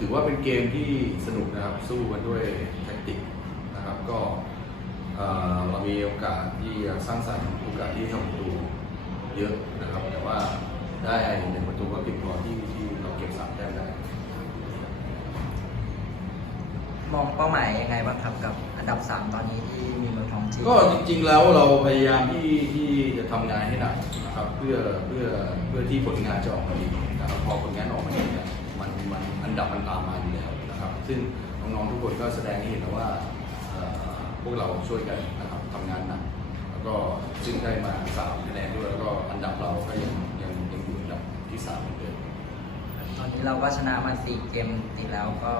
ถือว่าเป็นเกมที่สนุกนะครับ สู้กันด้วยแท็กติกนะครับ ก็เอ่อเรามีโอกาสที่จะสร้างสรรค์โอกาสที่ทำประตูเยอะนะครับ แต่ว่าได้หนึ่งประตูก็เพียงพอที่ที่เราเก็บสามแต้มได้ มองเป้าหมายยังไงบ้างครับกับอันดับ 3 ตอนนี้ที่มีเมืองทองจีก็จริงๆแล้วเราพยายามที่ที่จะทำงานให้หนักนะครับ เพื่อเพื่อเพื่อที่ผลงานจะออกมาดีนะครับพอผลงานออกมาดี ซึ่งน้องๆทุกคนก็แสดงให้เห็นแล้วว่าเอ่อพวกเราช่วยกันนะครับทำงานหนักแล้วก็ซึ่งได้มาสามคะแนนด้วยแล้วก็อันดับเราก็ยังยังยังอยู่อันดับที่สามเหมือนเดิมตอนนี้เราก็ชนะมา4เกมติดแล้วก็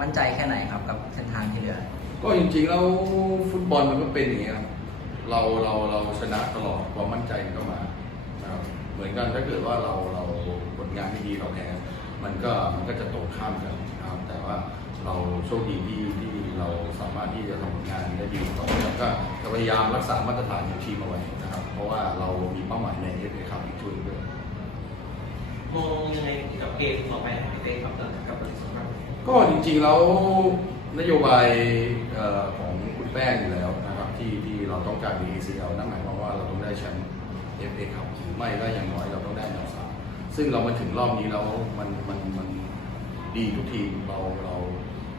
มั่นใจแค่ไหนครับกับเส้นทางที่เหลือ ก็จริงๆแล้วฟุตบอลมันก็เป็นอย่างนี้ยครับเราเราเราชนะตลอดความมั่นใจมันก็มานะครับเหมือนกันถ้าเกิดว่าเราเราผลงานไม่ดีเราแพ้มันก็มันก็จะตรงข้ามกันนะครับแต่ว่า เราโชคดีที่ที่เราสามารถที่จะทำผลงานได้ดีต่อแล้วก็จะพยายามรักษามาตรฐานของทีมเอาไว้นะครับ เพราะว่าเรามีเป้าหมายในเอฟเอคัพอีกชุดด้วยมองยังไงกับเกมต่อไปของพี่เต้ครับกับปฏิสัมพันธ์ก็จริงๆแล้วนโยบายเอ่อของคุณแป้งอยู่แล้วนะครับที่ที่เราต้องการ BACL นั่นหมายความว่าเราต้องได้แชมป์ FA ครับหรือไม่ก็อย่างน้อยเราต้องได้อันดับสามซึ่งเรามาถึงรอบนี้แล้วมันมันมัน ดีทุกทีมเราเรา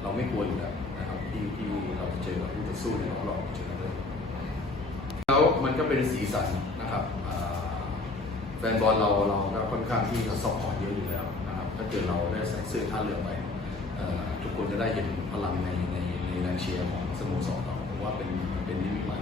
เราไม่กลัวอยู่แล้วนะครับที่ที่เราจะเจอกับผู้ต่อสู้ในรอบรองชนะเลิศแล้วมันก็เป็นสีสันนะครับแฟนบอลเราเราก็ค่อนข้างที่จะสอบพอร์ตเยอะอยู่แล้วนะครับถ้าเกิดเราได้ใส่เสื้อท่าเรือไปอทุกคนจะได้เห็นพลังในในในแรงเชียร์ของสโมสรเราผมว่าเป็นเป็นนิมิตใหม่